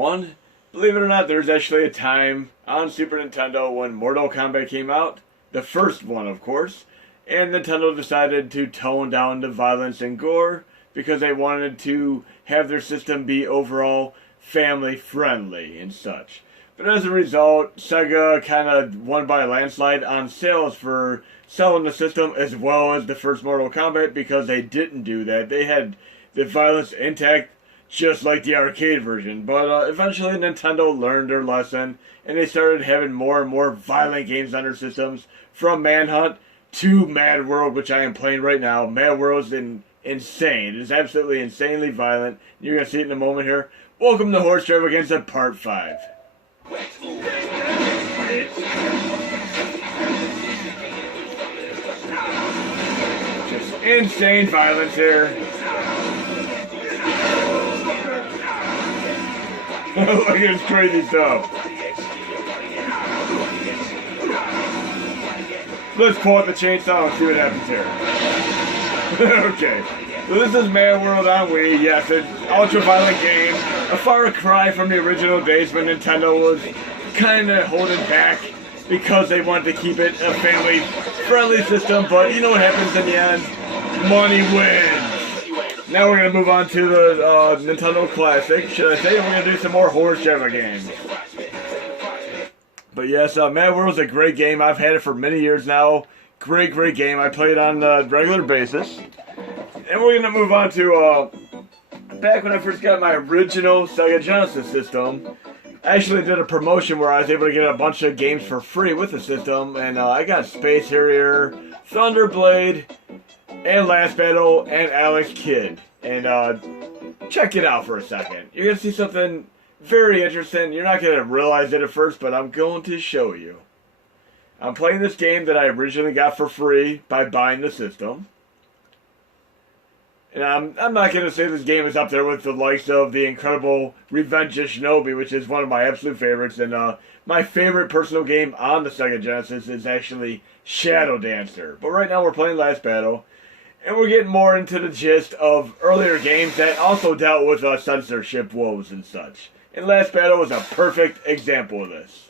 everyone. Believe it or not, there's actually a time on Super Nintendo when Mortal Kombat came out, the first one of course, and Nintendo decided to tone down the violence and gore because they wanted to have their system be overall family friendly and such. But as a result, Sega kind of won by a landslide on sales for selling the system as well as the first Mortal Kombat because they didn't do that. They had the violence intact just like the arcade version. But eventually Nintendo learned their lesson and they started having more and more violent games on their systems, from Manhunt to Mad World, which I am playing right now. Mad World is insane. It is absolutely insanely violent. You're going to see it in a moment here. Welcome to Horse Stravaganza Part 5. Just insane violence here. Look at this crazy stuff. Let's pull out the chainsaw and see what happens here. Okay. So this is Mad World on Wii. Yes, it's an ultra-violent game. A far cry from the original days when Nintendo was kind of holding back because they wanted to keep it a family-friendly system. But you know what happens in the end? Money wins. Now we're going to move on to the Nintendo Classic, should I say, and we're going to do some more Horse Java games. But yes, Mad World is a great game. I've had it for many years now. Great game. I play it on a regular basis. And we're going to move on to, back when I first got my original Sega Genesis system, I actually did a promotion where I was able to get a bunch of games for free with the system. And I got Space Harrier, Thunderblade, and Last Battle, and Alex Kidd. And check it out for a second. You're going to see something very interesting. You're not going to realize it at first, but I'm going to show you. I'm playing this game that I originally got for free by buying the system. And I'm not going to say this game is up there with the likes of the incredible Revenge of Shinobi, which is one of my absolute favorites. And my favorite personal game on the Sega Genesis is actually Shadow Dancer. But right now we're playing Last Battle. And we're getting more into the gist of earlier games that also dealt with censorship woes and such. And Last Battle was a perfect example of this.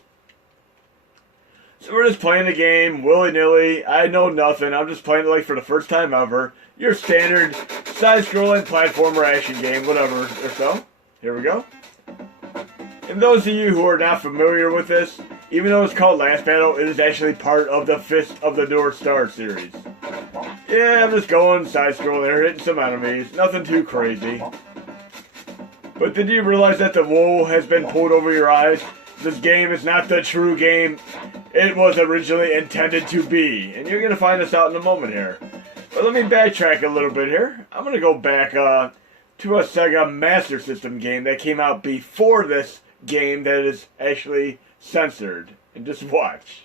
So we're just playing the game willy-nilly. I know nothing. I'm just playing it like for the first time ever. Your standard side-scrolling platformer action game, whatever or so. Here we go. And those of you who are not familiar with this, even though it's called Last Battle, it is actually part of the Fist of the North Star series. Yeah, I'm just going side-scrolling there, hitting some enemies. Nothing too crazy. But did you realize that the wool has been pulled over your eyes? This game is not the true game it was originally intended to be. And you're going to find this out in a moment here. But let me backtrack a little bit here. I'm going to go back to a Sega Master System game that came out before this game that is actually censored. And just watch.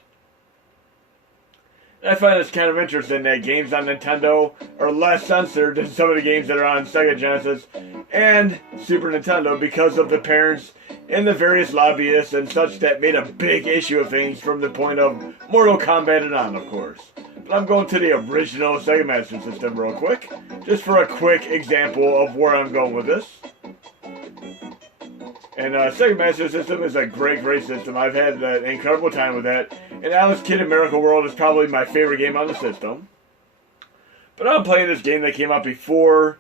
I find it's kind of interesting that games on Nintendo are less censored than some of the games that are on Sega Genesis and Super Nintendo because of the parents and the various lobbyists and such that made a big issue of things from the point of Mortal Kombat and on, of course. But I'm going to the original Sega Master System real quick, just for a quick example of where I'm going with this. And Sega Master System is a great system. I've had an incredible time with that. And Alex Kidd in Miracle World is probably my favorite game on the system. But I'm playing this game that came out before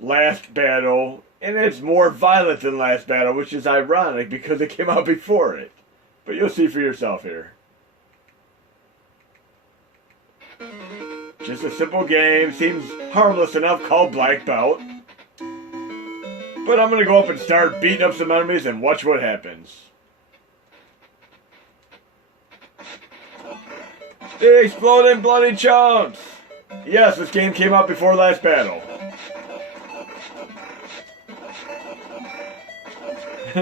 Last Battle, and it's more violent than Last Battle, which is ironic because it came out before it. But you'll see for yourself here. Just a simple game, seems harmless enough, called Black Belt. But I'm going to go up and start beating up some enemies and watch what happens. The exploding bloody chunks! Yes, this game came out before Last Battle.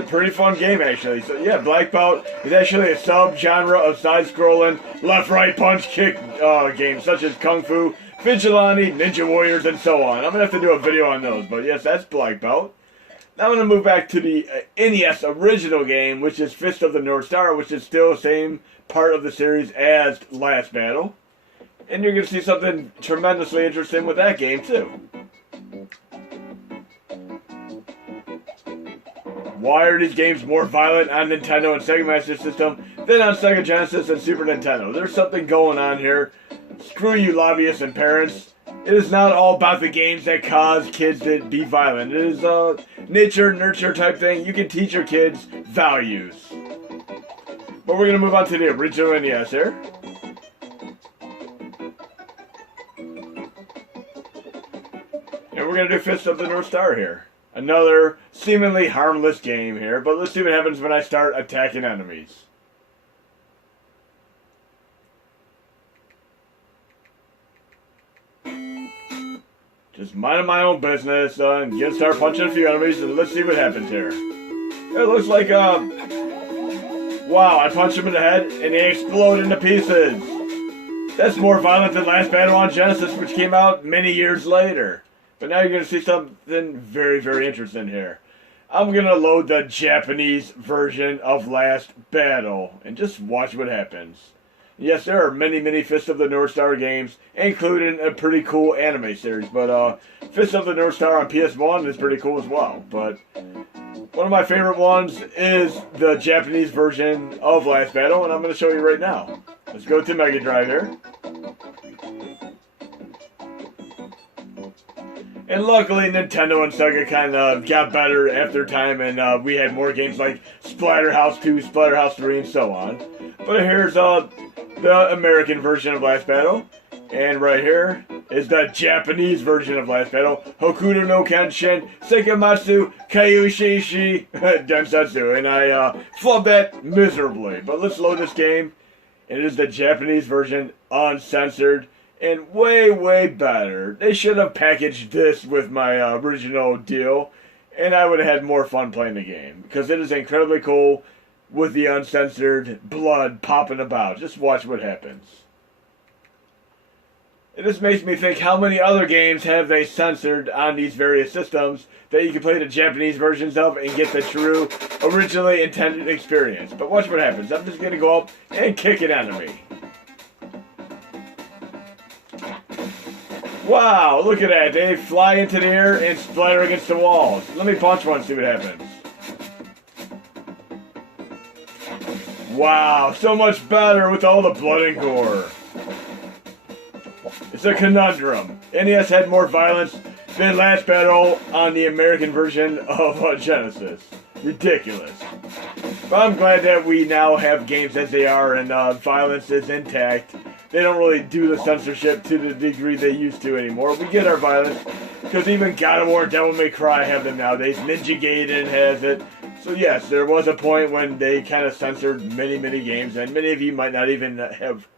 Pretty fun game, actually. So yeah, Black Belt is actually a sub-genre of side-scrolling, left-right punch-kick games, such as Kung Fu, Vigilante, Ninja Warriors, and so on. I'm going to have to do a video on those, but yes, that's Black Belt. Now I'm going to move back to the NES original game, which is Fist of the North Star, which is still the same part of the series as Last Battle. And you're going to see something tremendously interesting with that game, too. Why are these games more violent on Nintendo and Sega Master System than on Sega Genesis and Super Nintendo? There's something going on here. Screw you lobbyists and parents. It is not all about the games that cause kids to be violent. It is a nature, nurture type thing. You can teach your kids values. But we're going to move on to the original NES here. And we're going to do Fist of the North Star here. Another seemingly harmless game here, but let's see what happens when I start attacking enemies. Just minding my own business and gonna start punching a few enemies and let's see what happens here. It looks like, wow, I punched him in the head and they explode into pieces. That's more violent than Last Battle on Genesis, which came out many years later. But now you're going to see something very, very interesting here. I'm going to load the Japanese version of Last Battle and just watch what happens. Yes, there are many, many Fist of the North Star games, including a pretty cool anime series. But Fist of the North Star on PS1 is pretty cool as well. But one of my favorite ones is the Japanese version of Last Battle, and I'm going to show you right now. Let's go to Mega Drive here. And luckily, Nintendo and Sega kind of got better after time, and we had more games like Splatterhouse 2, Splatterhouse 3, and so on. But here's the American version of Last Battle, and right here is the Japanese version of Last Battle, Hokuto no Kenshin Seikamatsu Kyushishi Densetsu, and I flubbed that miserably. But let's load this game, and it is the Japanese version, uncensored. And way, way better. They should have packaged this with my original deal, and I would have had more fun playing the game. Because it is incredibly cool with the uncensored blood popping about. Just watch what happens. And this makes me think, how many other games have they censored on these various systems that you can play the Japanese versions of and get the true, originally intended experience. But watch what happens. I'm just going to go up and kick an enemy. Wow, look at that. They fly into the air and splatter against the walls. Let me punch one, see what happens. Wow, so much better with all the blood and gore. It's a conundrum. NES had more violence than Last Battle on the American version of Genesis. Ridiculous. But I'm glad that we now have games as they are and violence is intact. They don't really do the censorship to the degree they used to anymore. We get our violence, because even God of War and Devil May Cry have them nowadays. Ninja Gaiden has it. So yes, there was a point when they kind of censored many, many games, and many of you might not even have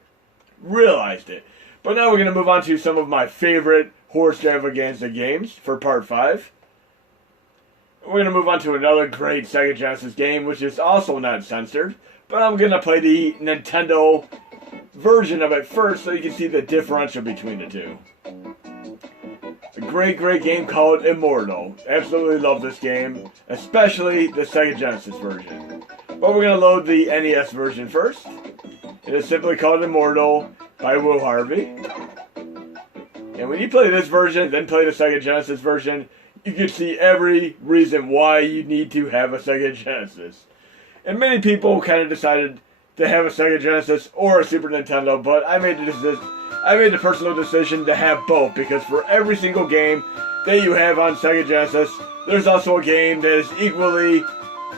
realized it. But now we're going to move on to some of my favorite Horror Stravaganza games for Part 5. We're going to move on to another great Sega Genesis game, which is also not censored. But I'm going to play the Nintendo version of it first so you can see the differential between the two. A great, great game called Immortal. Absolutely love this game, especially the Sega Genesis version. But we're going to load the NES version first. It is simply called Immortal by Will Harvey. And when you play this version, then play the Sega Genesis version, you can see every reason why you need to have a Sega Genesis. And many people kind of decided to have a Sega Genesis or a Super Nintendo, but I made the personal decision to have both, because for every single game that you have on Sega Genesis, there's also a game that is equally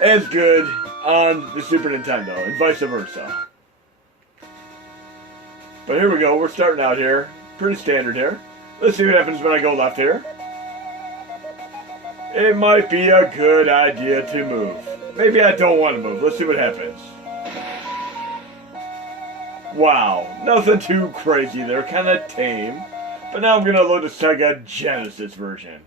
as good on the Super Nintendo, and vice versa. But here we go, we're starting out here, pretty standard here. Let's see what happens when I go left here. It might be a good idea to move. Maybe I don't want to move, let's see what happens. Wow, nothing too crazy there, kind of tame. But now I'm going to load the Sega Genesis version.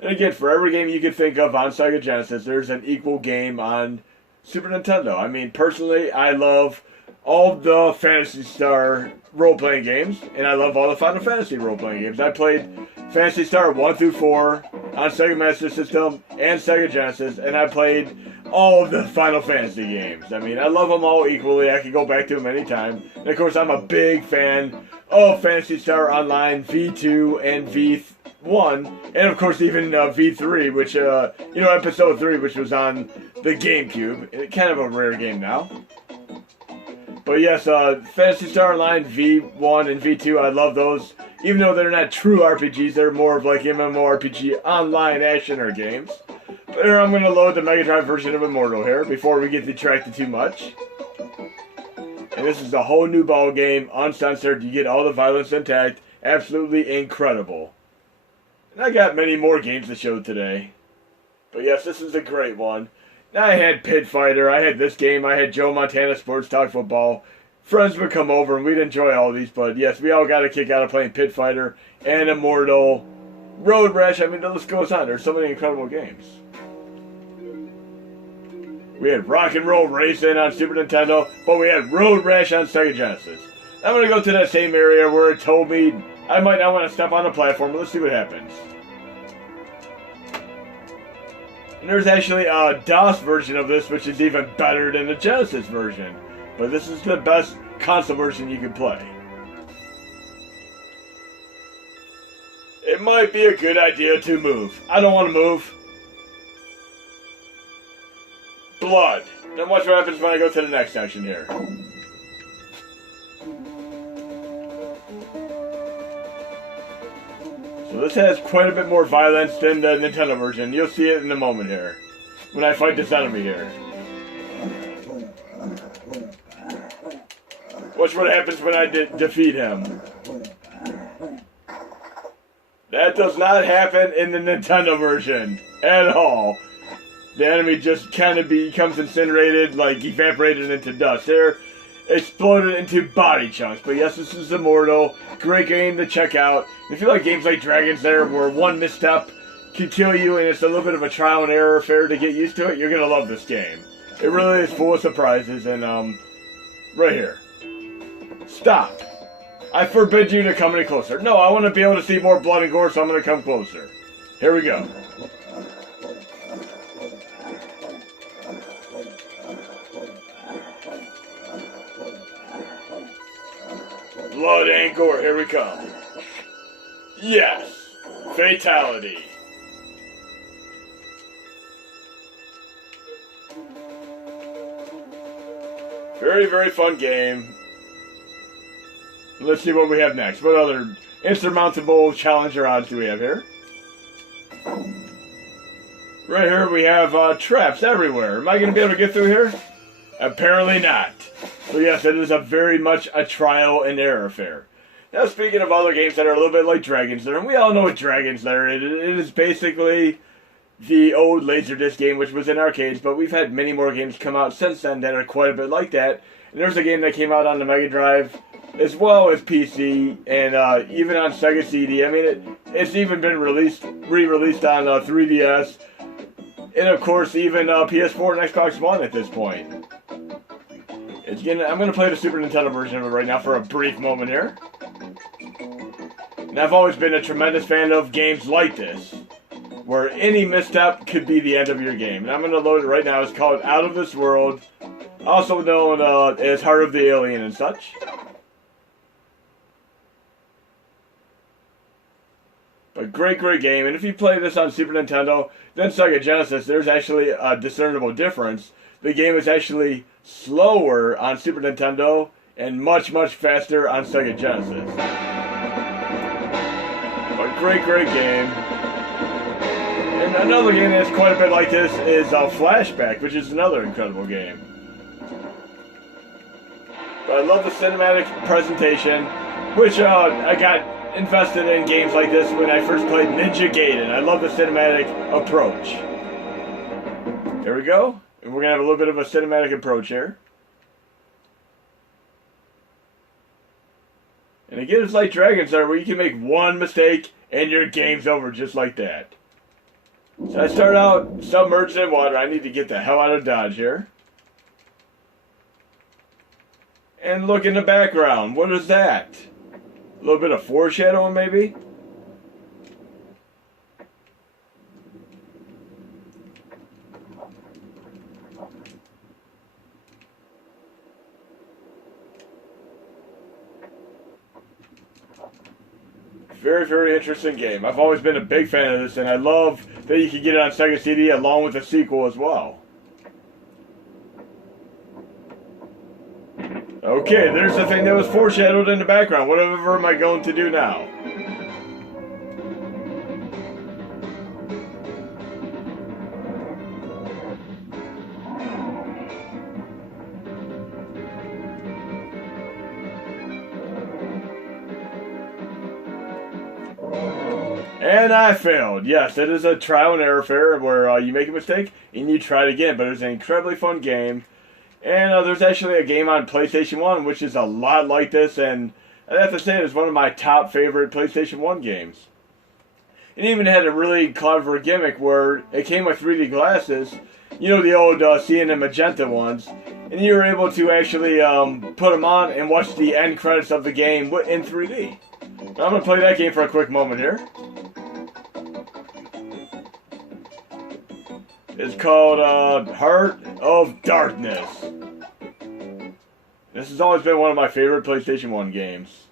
And again, for every game you can think of on Sega Genesis, there's an equal game on Super Nintendo. I mean, personally, I love all the Phantasy Star role-playing games, and I love all the Final Fantasy role-playing games. I played Phantasy Star 1 through 4 on Sega Master System and Sega Genesis, and I played all of the Final Fantasy games. I mean, I love them all equally. I could go back to them anytime. And of course, I'm a big fan of Phantasy Star Online V2 and 1, and of course even V3, which, episode 3, which was on the GameCube. Kind of a rare game now. But yes, Phantasy Star Online V1 and V2, I love those. Even though they're not true RPGs, they're more of like MMORPG online actioner games. But here I'm going to load the Mega Drive version of Immortal here before we get detracted too much. And this is a whole new ball game, uncensored. You get all the violence intact. Absolutely incredible. And I got many more games to show today. But yes, this is a great one. Now I had Pit Fighter, I had this game, I had Joe Montana Sports Talk Football. Friends would come over and we'd enjoy all these, but yes, we all got a kick out of playing Pit Fighter and Immortal. Road Rash, I mean, the list goes on. There's so many incredible games. We had Rock and Roll Racing on Super Nintendo, but we had Road Rash on Sega Genesis. I'm going to go to that same area where it told me I might not want to step on the platform, but let's see what happens. And there's actually a DOS version of this, which is even better than the Genesis version. But this is the best console version you can play. It might be a good idea to move. I don't want to move. Blood. Then watch what happens when I go to the next section here. So this has quite a bit more violence than the Nintendo version. You'll see it in a moment here. When I fight this enemy here. Watch what happens when I defeat him. That does not happen in the Nintendo version. At all. The enemy just kind of becomes incinerated, like evaporated into dust. They're exploded into body chunks. But yes, this is Immortal. Great game to check out. If you like games like Dragon's Lair, where one misstep can kill you and it's a little bit of a trial and error affair to get used to it, you're going to love this game. It really is full of surprises. And, right here. Stop. I forbid you to come any closer. No, I want to be able to see more blood and gore, so I'm going to come closer. Here we go. Blood and gore, here we come. Yes! Fatality. Very, very fun game. Let's see what we have next. What other insurmountable challenger odds do we have here? Right here we have traps everywhere. Am I going to be able to get through here? Apparently not. So yes, it is a very much a trial and error affair. Now speaking of other games that are a little bit like Dragon's Lair, and we all know what Dragon's Lair is. It is basically the old Laserdisc game which was in arcades, but we've had many more games come out since then that are quite a bit like that. And there's a game that came out on the Mega Drive as well as PC and even on Sega CD. I mean, it's even been re-released on 3DS and of course even PS4 and Xbox One at this point. I'm going to play the Super Nintendo version of it right now for a brief moment here. And I've always been a tremendous fan of games like this, where any misstep could be the end of your game. And I'm going to load it right now. It's called Out of This World, also known as Heart of the Alien and such. But great, great game. And if you play this on Super Nintendo, then Sega Genesis, there's actually a discernible difference. The game is actually slower on Super Nintendo and much, much faster on Sega Genesis. But great, great game. And another game that's quite a bit like this is Flashback, which is another incredible game. But I love the cinematic presentation, which I got invested in games like this when I first played Ninja Gaiden. I love the cinematic approach. There we go. And we're going to have a little bit of a cinematic approach here. And again, it's like Dragon's Lair, where you can make one mistake and your game's over just like that. So I start out submerged in water. I need to get the hell out of Dodge here. And look in the background. What is that? A little bit of foreshadowing, maybe? Very, very interesting game. I've always been a big fan of this, and I love that you can get it on Sega CD along with the sequel as well. Okay, there's the thing that was foreshadowed in the background. Whatever am I going to do now? And I failed. Yes, it is a trial and error affair where you make a mistake and you try it again. But it was an incredibly fun game. And there's actually a game on PlayStation 1 which is a lot like this. And I have to say it's one of my top favorite PlayStation 1 games. It even had a really clever gimmick where it came with 3D glasses. You know, the old cyan and magenta ones. And you were able to actually put them on and watch the end credits of the game in 3D. Now, I'm going to play that game for a quick moment here. It's called Heart of Darkness. This has always been one of my favorite PlayStation 1 games.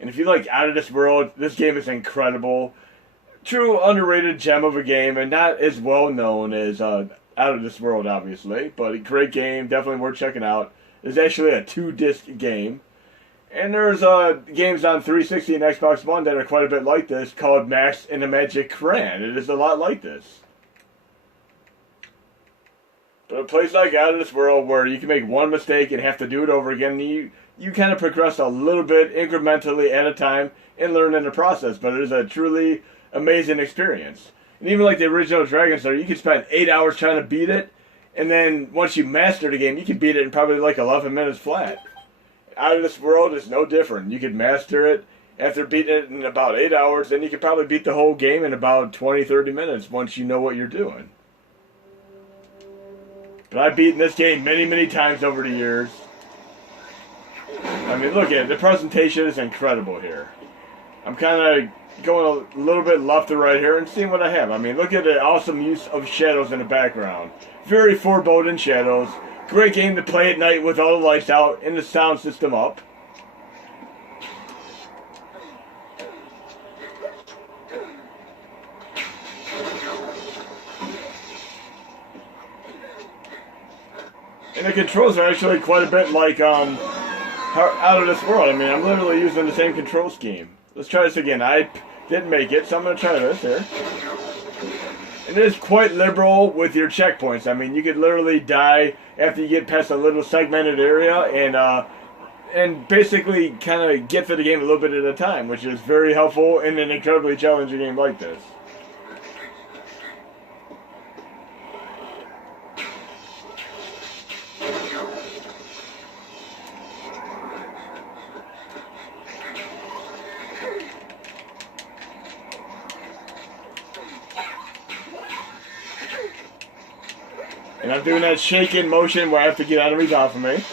And if you like Out of This World, this game is incredible. True underrated gem of a game, and not as well known as Out of This World, obviously. But a great game, definitely worth checking out. It's actually a 2-disc game. And there's games on 360 and Xbox One that are quite a bit like this, called Max and the Magic Crayon. It is a lot like this. But a place like Out of This World where you can make one mistake and have to do it over again, you kind of progress a little bit incrementally at a time and learn in the process. But it is a truly amazing experience. And even like the original Dragon Slayer, you can spend 8 hours trying to beat it, and then once you master the game, you can beat it in probably like 11 minutes flat. Out of This World is no different. You can master it after beating it in about 8 hours, then you can probably beat the whole game in about 20-30 minutes once you know what you're doing. But I've beaten this game many, many times over the years. I mean, look at it. The presentation is incredible here. I'm kind of going a little bit left to right here and seeing what I have. I mean, look at the awesome use of shadows in the background. Very foreboding shadows. Great game to play at night with all the lights out and the sound system up. And the controls are actually quite a bit like Out of This World. I mean, I'm literally using the same control scheme. Let's try this again. I didn't make it, so I'm going to try this here. And it is quite liberal with your checkpoints. I mean, you could literally die after you get past a little segmented area and basically kind of get through the game a little bit at a time, which is very helpful in an incredibly challenging game like this. And I'm doing that shaking motion where I have to get enemies off of me.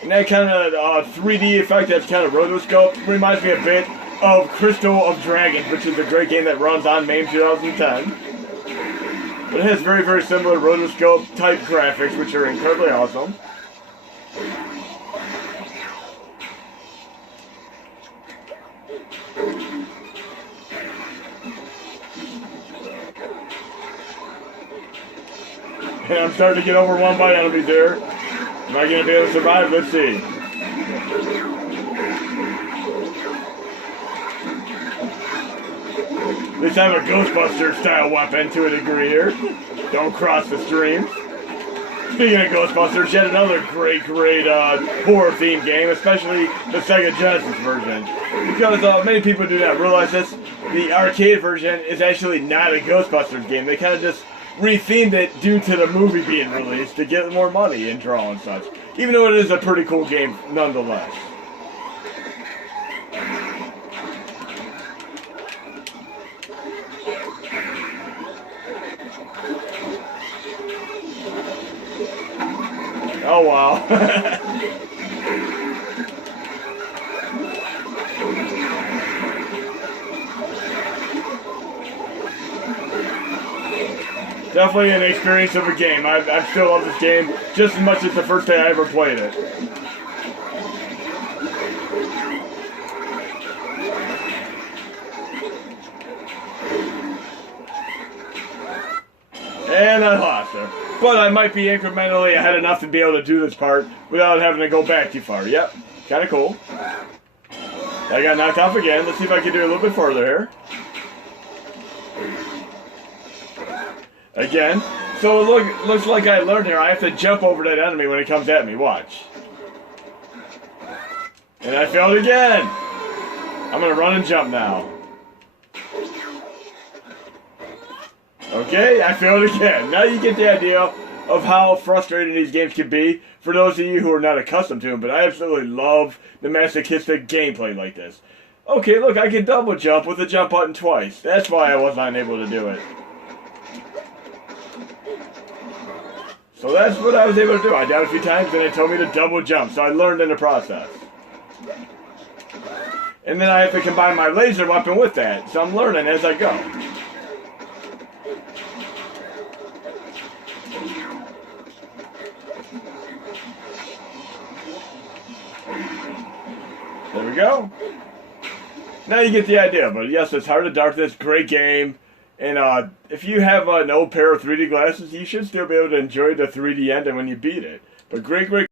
And that kind of 3D effect, that's kind of rotoscope, reminds me a bit of Crystal of Dragons, which is a great game that runs on MAME 2010. But it has very, very similar rotoscope type graphics, which are incredibly awesome. And I'm starting to get overwhelmed by enemies there. Am I going to be able to survive? Let's see. At least I have a Ghostbuster style weapon to a degree here. Don't cross the stream. Speaking of Ghostbusters, yet another great horror themed game, especially the Sega Genesis version. Because many people do not realize this, the arcade version is actually not a Ghostbusters game. They kind of just rethemed it due to the movie being released to get more money and draw and such. Even though it is a pretty cool game nonetheless. Oh wow. Definitely an experience of a game. I still love this game just as much as the first day I ever played it. And I lost her. But I might be incrementally ahead enough to be able to do this part without having to go back too far. Yep, kind of cool. I got knocked off again. Let's see if I can do a little bit further here. Again. So it looks like I learned here. I have to jump over that enemy when it comes at me. Watch. And I failed again. I'm going to run and jump now. Okay, I failed again. Now you get the idea of how frustrating these games can be for those of you who are not accustomed to them, but I absolutely love the masochistic gameplay like this. Okay, look, I can double jump with the jump button twice. That's why I was not able to do it. So that's what I was able to do. I died a few times and it told me to double jump, so I learned in the process. And then I have to combine my laser weapon with that, so I'm learning as I go. There we go. Now you get the idea, but yes, it's Heart of Darkness, great game. And if you have an old pair of 3D glasses, you should still be able to enjoy the 3D ending when you beat it. But great